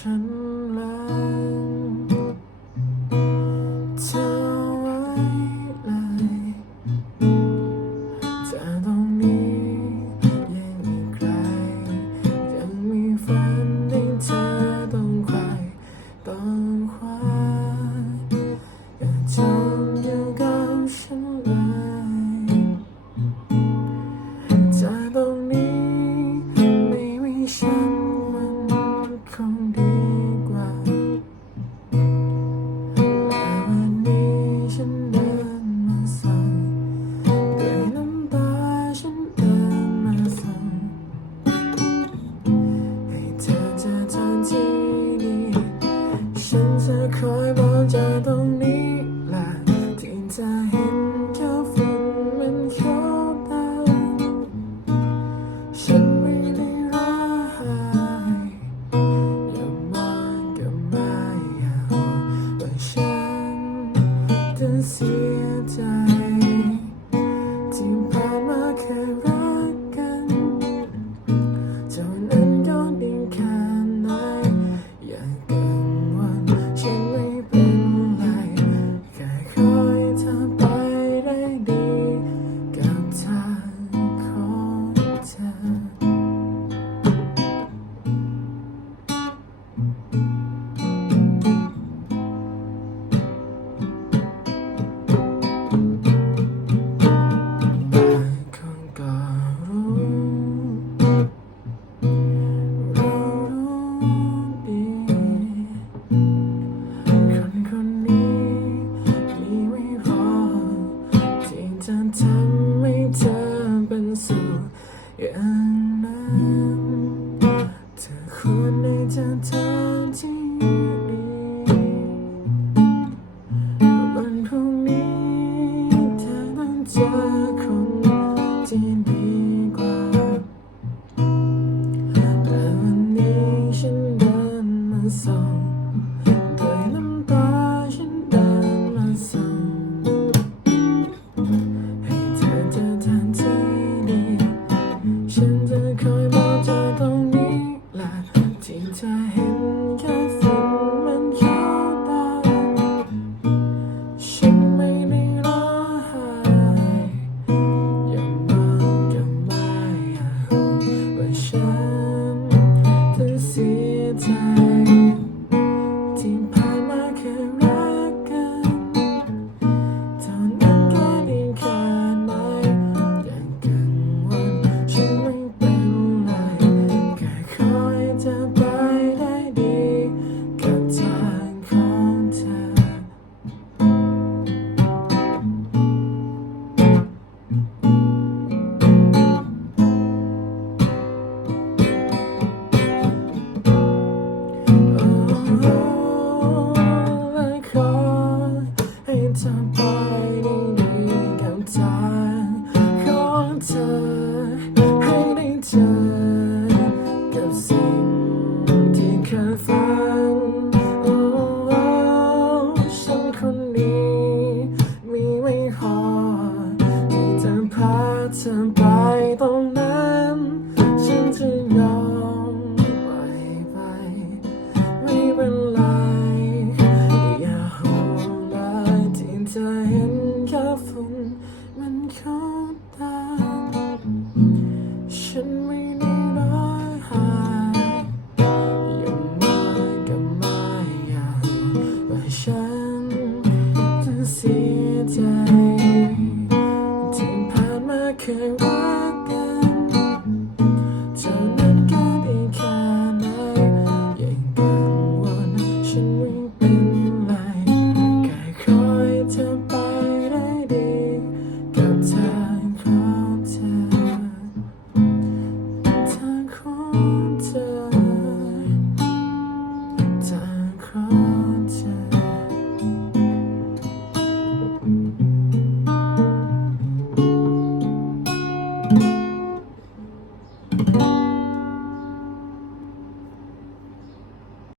ฉัน มันเข้าตา